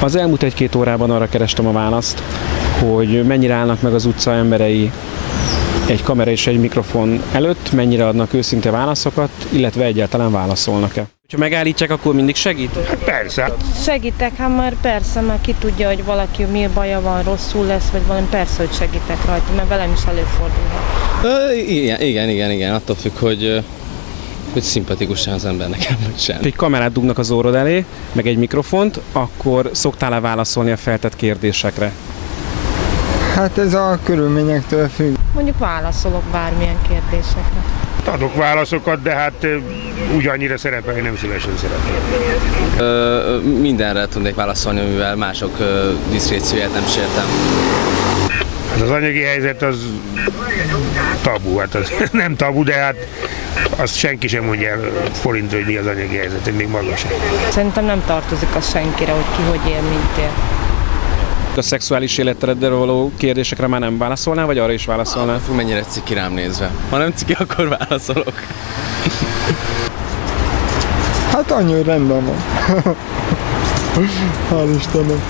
Az elmúlt egy-két órában arra kerestem a választ, hogy mennyire állnak meg az utca emberei egy kamera és egy mikrofon előtt, mennyire adnak őszinte válaszokat, illetve egyáltalán válaszolnak-e. Ha megállítják, akkor mindig segít? Hát persze. Segítek, hát már persze, már ki tudja, hogy valaki mi baja van, rosszul lesz, vagy valami, persze, hogy segítek rajta, mert velem is előfordulhat. Igen, attól függ, hogy szimpatikus az embernek, vagy sem. Egy kamerát dugnak az orrod elé, meg egy mikrofont, akkor szoktál-e válaszolni a feltett kérdésekre? Hát ez a körülményektől függ. Mondjuk válaszolok bármilyen kérdésekre. Adok válaszokat, de hát ugyannyira szerepelni nem szívesen szerepel. Mindenre tudnék válaszolni, mivel mások diszkrécióját nem sértem. Hát az anyagi helyzet az tabu, hát az nem tabu, de hát azt senki sem mondja el forint, hogy mi az anyagi helyzet, még maga sem. Szerintem nem tartozik az senkire, hogy ki hogy él, mint él. A szexuális életeddel való kérdésekre már nem válaszolnál, vagy arra is válaszolnál? Mennyire ciki rám nézve. Ha nem ciki, akkor válaszolok. Hát annyi, hogy rendben van. Hál' Istennek.